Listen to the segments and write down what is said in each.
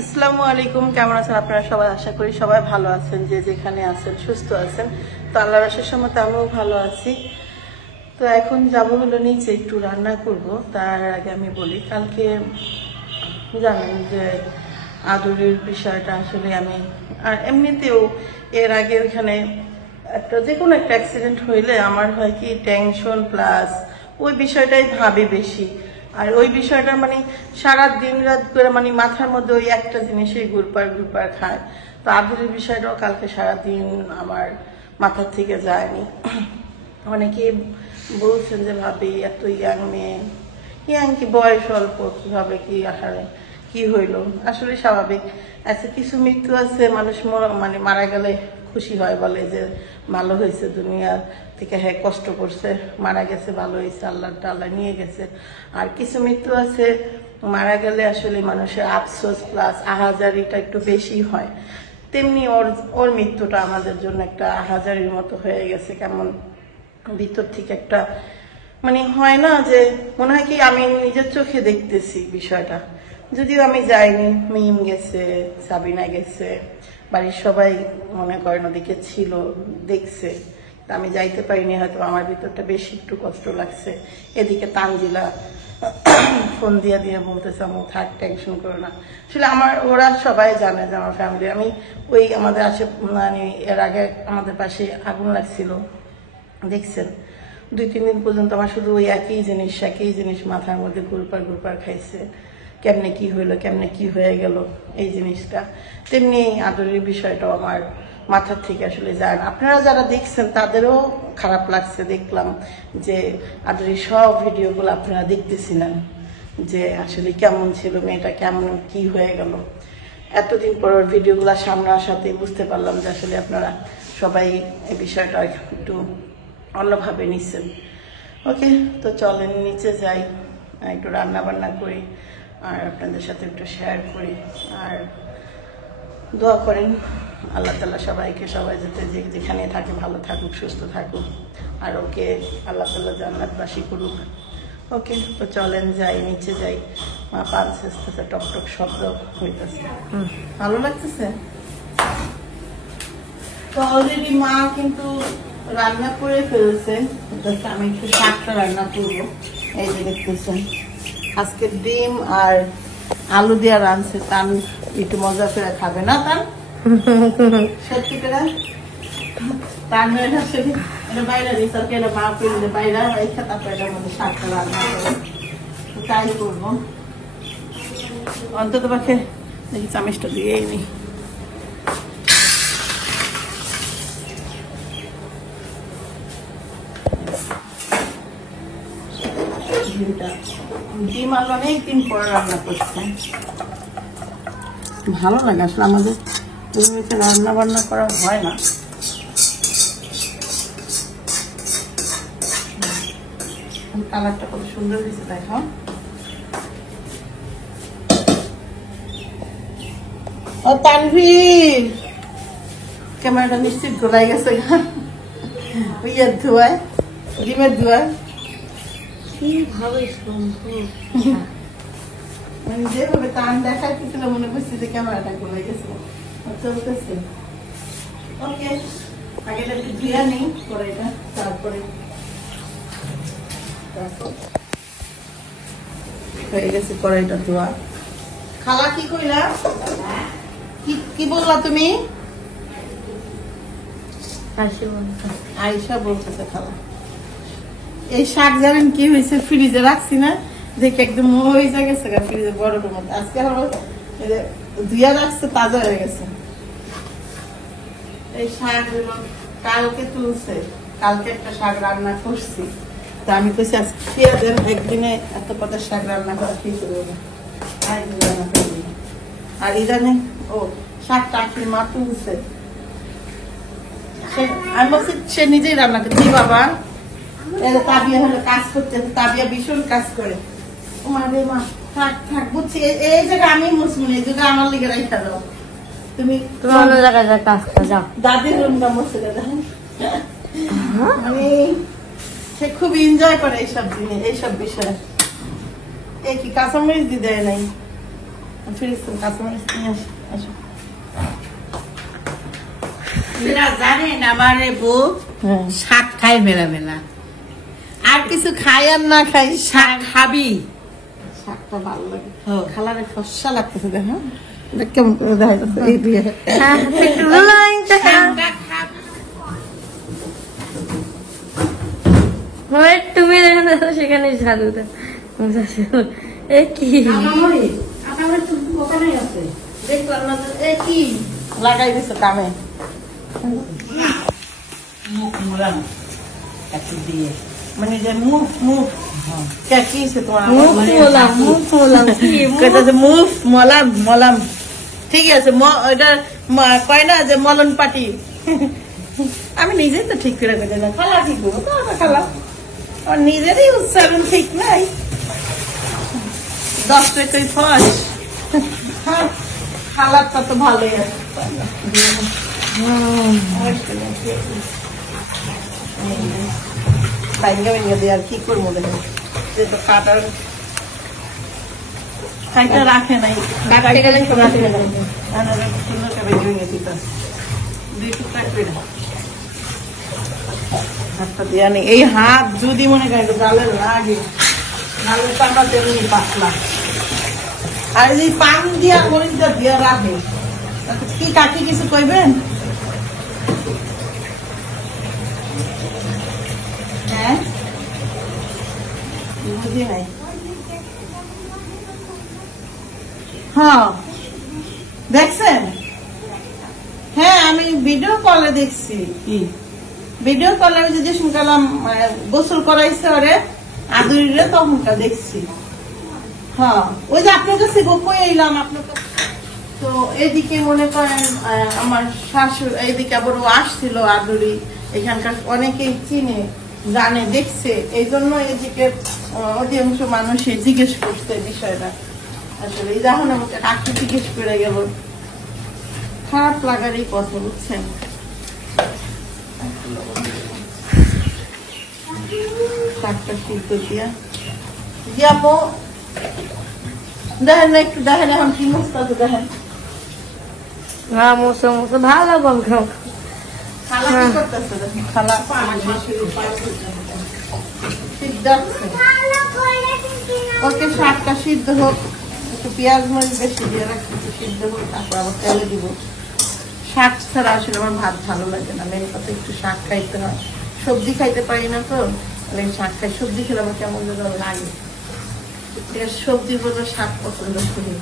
আসসালামু আলাইকুম, কেমন আছেন আপনারা সবাই? আশা করি সবাই ভালো আছেন, যে যেখানে আছেন সুস্থ আছেন। তো আল্লাহর আশীর্বাদের সাথে আমিও ভালো আছি। তো এখন যাবো হলো নিচে, একটু রান্না করব। তার আগে আমি বলি, কালকে জানেন যে আদরের বিষয়টা আসলে আমি আর এমনিতেও এর আগে ওইখানে একটা যে কোনো একটা অ্যাক্সিডেন্ট হইলে আমার হয় কি টেনশন প্লাস ওই বিষয়টাই ভাবি বেশি। আর ওই বিষয়টা মানে সারা দিন রাত করে মানে মাথার মধ্যে ওই একটা জিনিসই ঘুরপার খায়। তো আদরের বিষয়টাও কালকে সারাদিন আমার মাথার থেকে যায়নি। অনেকে বলছেন যে ভাবি এত ইয়াং মেয়ে, ইয়াং কি বয়স অল্প, কিভাবে কি আহারে কি হইলো। আসলে স্বাভাবিক। আচ্ছা, কিছু মৃত্যু আছে, মানুষ মানে মারা গেলে খুশি হয়, বলে যে ভালো হয়েছে, দুনিয়া থেকে হ্যাঁ কষ্ট করছে, মারা গেছে, ভালো হয়েছে, আল্লাহ নিয়ে গেছে। আর কিছু মৃত্যু আছে, মারা গেলে আসলে মানুষের আফসোস প্লাস আহাজারিটা একটু বেশি হয়। তেমনি ওর মৃত্যুটা আমাদের জন্য একটা আহাজারির মতো হয়ে গেছে। কেমন ভিতর থেকে একটা মানে হয় না, যে মনে হয় কি আমি নিজের চোখে দেখতেছি বিষয়টা। যদিও আমি যাইনি, মিম গেছে, সাবিনা গেছে, বাড়ির সবাই মনে করেন ওদিকে ছিল, দেখছে। আমি যাইতে পারিনি, হয়তো আমার ভিতরটা বেশি একটু কষ্ট লাগছে। এদিকে তানজিলা ফোন দিয়ে বলতেছে আমি থাক, টেনশন করো না। আসলে ওরা সবাই জানে যে আমার ফ্যামিলি, আমি ওই আমাদের মানে এর আগে আমাদের পাশে আগুন লাগছিল, দেখছেন 2-3 দিন পর্যন্ত আমার শুধু ওই একই জিনিস মাথার মধ্যে ঘুরপার খাইছে। কেমনে কি হইলো, কেমনে কি হয়ে গেল এই জিনিসটা। তেমনি আদরের বিষয়টাও আমার মাথার থেকে আসলে যায় না। আপনারা যারা দেখছেন তাদেরও খারাপ লাগছে, দেখলাম যে আদরের সব ভিডিওগুলো আপনারা দেখতেছিলেন যে আসলে কেমন ছিল মেয়েটা, কেমন কি হয়ে গেল। এতদিন পর ভিডিওগুলো সামনে আসাতে বুঝতে পারলাম যে আসলে আপনারা সবাই এই বিষয়টা একটু অন্যভাবে নিচ্ছেন। ওকে, তো চলেন নিচে যাই, একটু রান্না বান্না করি আর আপনাদের সাথে একটু শেয়ার করি। আর দোয়া করেন আল্লাহ তাআলা সবাইকে, সবাই যাতে যেখানে থাকে ভালো থাকুক, সুস্থ থাকুক, আর ওকে আল্লাহ তাআলা জান্নাতবাসী করুক। ওকে, তো চলেন যাই, নিচে যাই। মা পান শেষতেছে, টক শব্দ হইতেছে, ভালো লাগতেছে। তো অলরেডি মা কিন্তু রান্না করে ফেলছে, আমি একটু শাকটা রান্না করবো। এই যে দেখতেছেন আজকে ডিম আর আলু দিয়ে রাঁধছে, তান একটু মজা করে খাবে না? তান সত্যি করে তার এটা বাইরে দিচ্ছে, এটা মা করে বাইরে রেখে তারপর এটার মধ্যে শাকটা রান্না করবো। তাই করবো, অন্তত পাখে দেখি চামিচটা দিয়েই নি। ডিম আলু অনেকদিন পরে রান্না করছে, ভালো লাগে। আসলে আমাদের রান্না বান্না করা হয় না। কালারটা কত সুন্দর হয়েছে দেখো। ও তানভীর, ক্যামেরাটা নিশ্চিত গোলাই গেছে ইয়ের ধোয়ায়, ডিমের ধোয়ায়। মানে যেভাবে টান দেখাচ্ছিল মনে করছি যে ক্যামেরাটা গোলাই গেছে, চলতেছে। ওকে, আগে একটু ধুয়ে নিই কড়াইটা, তারপরে হয়ে গেছে কড়াইটা ধোয়া। খালা কি কইলা, কি বললা তুমি? আয়শা বলতেছে খালা এই শাক জানেন কি হয়েছে, ফ্রিজে রাখছি না, দেখে একদম হয়ে গেছে ফ্রিজে বরফের মধ্যে। আজকে ধুয়া রাখছে, তাজা হয়ে গেছে। এই শাক কালকে তুলছে, কালকে একটা শাক রান্না করছি। তা আমি কইছি আজকে একদিনে এত কত শাক রান্না করা কি করবো, আর ইদানে ও শাকটা আখি মা তুলছে, আমি বলছি সে নিজেই রান্না করছি। বাবা তাবিয়া হলে কাজ করতে, তাবিয়া ভীষণ কাজ করে। মা থাক বুঝছি, এই জায়গা আমি মুসলিম, এই জায়গা আমার লিগে রাখা দাও, তুমি অন্য জায়গায় কাজ করে যাও। দাদির রুমটা মুছে দেখেন, আমি সে খুব এনজয় করে এইসব জিনিস, এইসব বিষয়ে। এই কি কাঁচামরিচ দিয়ে দেয় নাই, ফিরিস কাঁচামরিচ নিয়ে আসো। জানেন আমার বউ শাক খাই মেলা মেলা, আর কিছু খাই আর না খাই শাক খাবি। শাকটা ভালো লাগে, হ্যাঁ। খালারে ফর্সা লাগতেছে দেখো, কেমন করে দেখা যাচ্ছে এই দিয়ে। শাকটা খাবি। তুমি সেখানে ঝাড়ু দাও। কি কি লাগাই দিছে কামে, মুখ মুলাম একটু দিয়ে, মানে যে মুখ কি হয়েছে তোমার? মুখ মোলাম, মুখ মোলাম, কি মুখ মলাম মলাম, ঠিক আছে ওইটা কয় না যে মলন পাটি। আমি নিজেই তো ঠিক করে না, খালা ঠিক করবো খালা, আমার নিজেরই উচ্চারণ ঠিক নাই। 10 টাকাই ফস, খালারটা তো ভালোই আছে। আর কি করবো দেখো, যেহেতু কাটার খাইটা রাখে নাই, রাখে নাই, সুন্দর করে ভেঙে দিত 2 টুকরা করে। হাতটা দেওয়া নেই, এই হাত যদি মনে করেন জালের লাগে, জালের পাতা তেমনি পাতলা। আর এই পান দিয়া মরিচটা দিয়ে রাখে, কি কাকি কিছু কইবেন? হ্যাঁ বুঝি নাই। হ্যাঁ দেখছেন? হ্যাঁ আমি ভিডিও কলে দেখছি, ভিডিও কলে আমি যে শুনলাম গোসল করাইছে ওরে আদুরিরে, তখনটা দেখছি। হ্যাঁ ওই যে আপনার কাছে গোপই এলাম আপনার কাছে। তো এদিকে মনে করেন আমার শাশুড় এইদিকে আবার ও আসছিল আদুরি, এখানকার অনেকেই চিনে জানে দেখছে, এই জন্য এদিকে অধিকাংশ মানুষই জিজ্ঞেস করছে বিষয়টা। আসলে এই যখন আমাকে কাকু জিজ্ঞেস করে গেল, খারাপ লাগারই কথা, বুঝছেন? শাকটা সিদ্ধ দিয়া যাবো, দেখেন একটু দেখেন এখন কি মস্ত আছে দেখেন। হ্যাঁ মোসা মোসা ভালো গম খাও। খালা কি করতেছে দেখেন, খালা সিদ্ধ আছে। ওকে শাকটা সিদ্ধ হোক, একটু পেঁয়াজ মরিচ বেশি দিয়ে রাখছি, সিদ্ধ হোক, তারপর আবার তেলে দিব। শাক ছাড়া আসলে আমার ভাত ভালো লাগে না, মেন কথা একটু শাক খাইতে হয়, সবজি খাইতে পারি না তো, শাক খাই। সবজি খেলে আমার কেমন যেন লাগে, সবজি বলে শাক পছন্দ করি।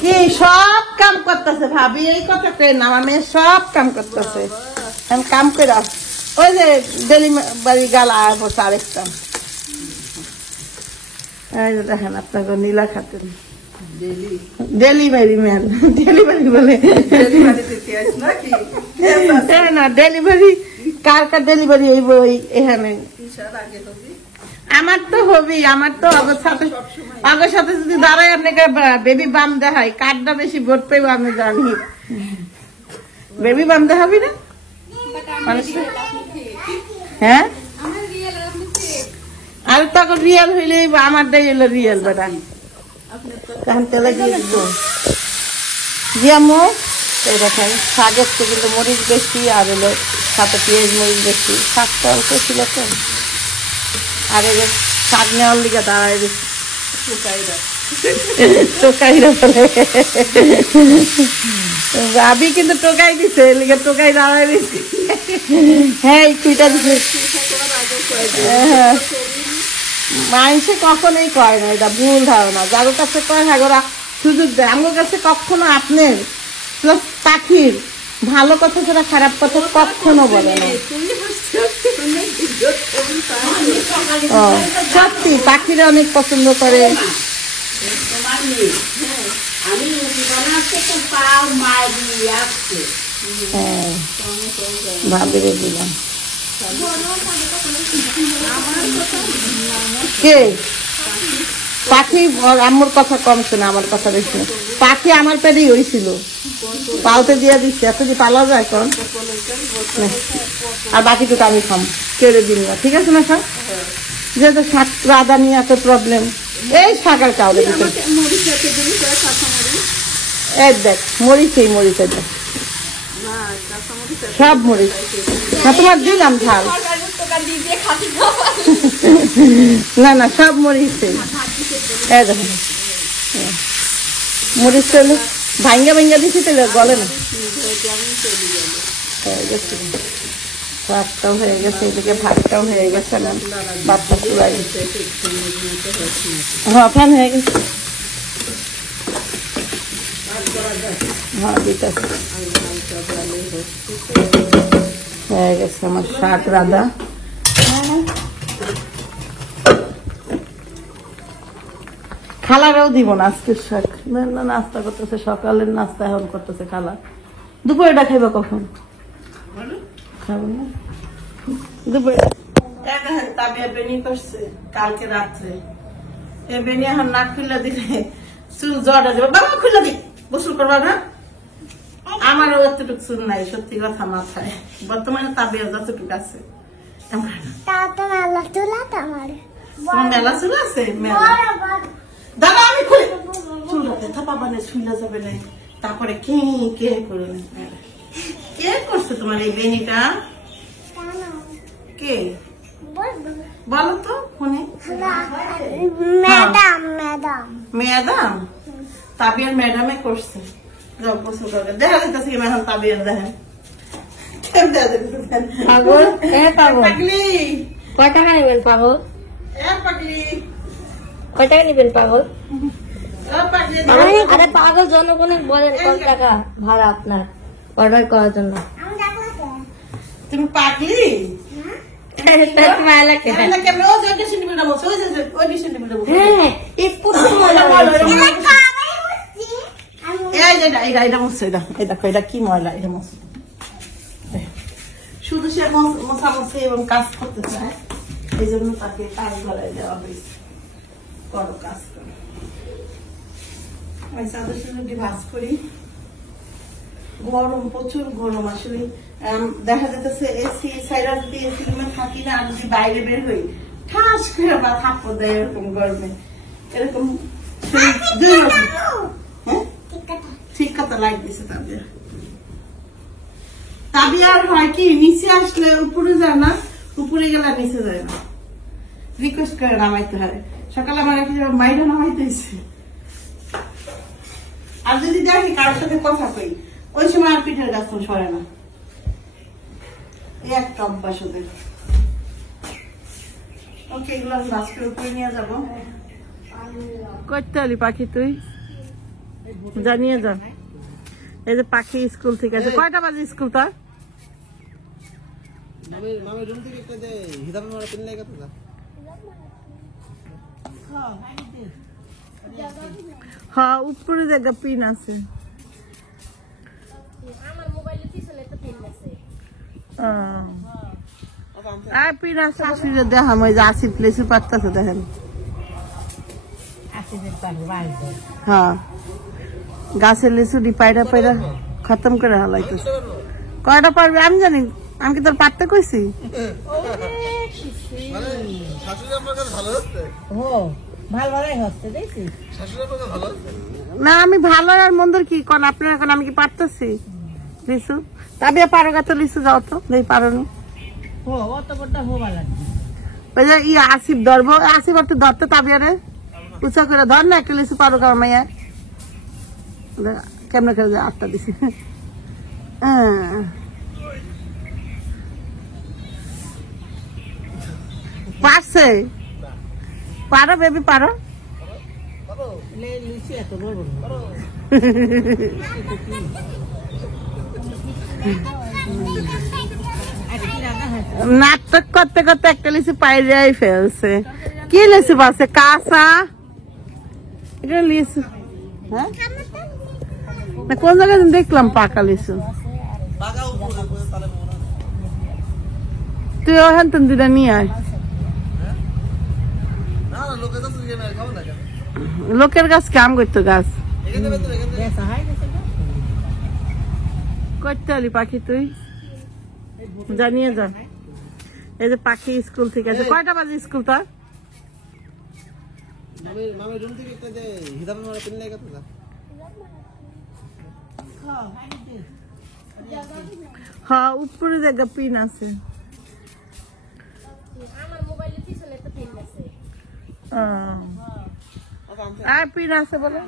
কি সব কাম করতেছে ভাবি, এই কথা কেন না, আমার মেয়ে সব কাম করতেছে, আমি কাম করে ওই যে ডেলিভারি গালা বসে আরেকটা। এই যে দেখেন আপনাকে নীলা খাতেন ডেলিভারি ম্যান, ডেলিভারি বলে না, ডেলিভারি কার কার ডেলিভারি হইব এখানে। আমার তো হবি, আমার তো আগের সাথে যদি দাঁড়ায় আপনাকে বেবি বাম দেখায়, কার্ডটা বেশি ভোট পাইব আমি জানি। বেবি বাম দেখাবি না হ্যাঁ, আর তখন রিয়েল হইলে আমার দেয় এলো রিয়েল বেটা। তখন তেলে দিয়ে দিত জিয়ামো, এই দেখেন শাকের তো কিন্তু মরিচ বেশি, আর হলো সাথে পেঁয়াজ মরিচ বেশি, শাকটা অল্প ছিল তো। আর এই যে শাক নেওয়ার লিগে দাঁড়ায় দিচ্ছি টোকাইরা বলে, ভাবি কিন্তু টোকাই দিছে, লিগে টোকাই দাঁড়ায় দিচ্ছি। হ্যাঁ কুইটা দিছে, মানুষে কখনোই কয় না, এটা ভুল ধারণা। যার কাছে কয় হাগরা সুযোগ দেয়, আমার কাছে কখনো আপনার প্লাস পাখির ভালো কথা ছাড়া খারাপ কথা কখনো বলে না। সত্যি পাখিরা অনেক পছন্দ করে। হ্যাঁ ভাবিরে দিলাম। কে পাখি আম্মুর কথা কম শোনা, আমার কথা বেশি। পাখি আমার পেটেই হয়েছিল, পালতে দিয়ে দিচ্ছি, এত যে পালা যায় এখন। আর বাকিটুকু আমি খাম, কেড়ে দিন না, ঠিক আছে না? খাম যেহেতু শাক আদা নিয়ে এত প্রবলেম, এই শাকার চাউলের ভিতরে এই দেখ মরিচ, এই মরিচের দেখ সব মরিচ না তোমার দিলাম ঝাল না না সব মরিচ এই দেখো মরিচ হলো ভাঙ্গা ভাঙ্গা দিছি তো গলে না ভাতটাও হয়ে গেছে, এদিকে ভাতটাও হয়ে গেছে না ভাতটা চুলাই হ্যাঁ ফ্যান হয়ে গেছে হ্যাঁ দিতেছে হয়ে গেছে আমার শাক রাঁধা। খালারেও দিব না আজকে শাক না, নাস্তা করতেছে সকালের নাস্তা এখন করতেছে খালা। দুপুরেটা খাইবা কখন? খাবো না দুপুরে। দেখেন তাবিয়া বেনি করছে কালকে রাত্রে, এ বেনি এখন নাক খুলে দিলে চুল জড়া যাবে। বাবা খুলে দি, গোসল করবা না? আমারও এতটুকু চুল নাই সত্যি কথা মাথায়, বর্তমানে তাবিয়া যতটুকু আছে। তোমার মেলা চুল আছে? দাদা আমি খুলে চুলটাতে থাপা বানে শুইলা যাবে না, তারপরে কে করে কে করছে তোমার এই বেনিটা? কে বলো তো ফোনে? ম্যাডাম তাবিয়ার ম্যাডামে করছে। দেখা যাইতেছে এখন তাবিয়ার দেখেন পাগল পাগল পাগলি কয় টাকা নেবেন পাগল? পাগলি কয় টাকা নেবেন পাগল? পাগলি আরে পাগল জনগণে বলেন কত টাকা ভাড়া আপনার অর্ডার করার জন্য? তুমি পাগলি মায়া লাগে কি ময়লা এটা মশা, শুধু সে মশামশি এবং কাজ করতে চায়, এই জন্য তাকে কাজ ঘরাই দেওয়া হয়েছে। বড় কাজ করে আমি চাদর রুটি ভাজ করি। গরম, প্রচুর গরম আসলে। দেখা যেতেছে এসি সাইডা যদি এসি রুমে থাকি না, আর যদি বাইরে বের হই ঠাস করে বা থাপ্পড় দেয় এরকম গরমে, এরকম ঠিক কথা লাইট দিছে তাবিয়া। তাবিয়ার হয় কি নিচে আসলে উপরে যায় না, উপরে গেলে নিচে যায় না, রিকোয়েস্ট করে নামাইতে হয়। সকালে আমার মাইরা নামাইতেছে, আর যদি দেখি কারোর সাথে কথা কই ওই সময় আর পিঠের গাছ সরে না। এই একটা অভ্যাস ওদের। ওকে এগুলো আমি বাস্কের উপরে নিয়ে যাবো। করতে হলি পাখি তুই জানিয়ে যা। এই যে পাখি স্কুল থেকে আছে। কয়টা বাজে স্কুল তার? হ্যাঁ উপরে জায়গা পিন আছে। আর পিন আছে আসলে দেখাম, ওই যে আসিফ লেসু পারতেছে দেখেন। হ্যাঁ গাছের লিচু পায়রা পায়রা খতম করে হালাইতেছে। কয়টা পারবে আমি জানি, আমি কি তোর পারতে কইছি? না আমি ভালো আর মন্দর কি কোন আপনার, এখন আমি কি পারতেছি লিচু? তাবিয়া পারো গা তো লিচু, যাও তো দেখি পারো নি। ওই যে ই আসিফ ধরবো, আসিফ আর তুই ধরতে তাবিয়ারে উঁচা করে ধর না একটা লিচু পারো গা মাইয়া। কেমন করে আটটা দিছি। পারছে, পারো বেবি পারো। নাটক করতে করতে একটা লিচু পাইরাই ফেলছে। কি লিচু পাচ্ছে? কাঁচা এটা লিচু। হ্যাঁ কোন জায়গায় দেখলাম পাকা লিচু। তুই ওখান তো দুটা নিয়ে আয়। লোকের গাছ কাম করতো, গাছ করতে হলি পাখি তুই জানিয়ে যা। এই যে পাখি স্কুল থেকে আছে। কয়টা বাজে স্কুল তার? মামি রুম থেকে একটা দে হিসাব মারা পিন লাগে তো হ্যাঁ উপরে জায়গা পিন আছে। আমার মোবাইলের পিছনে তো পিন আছে। আর পিন আছে বলো।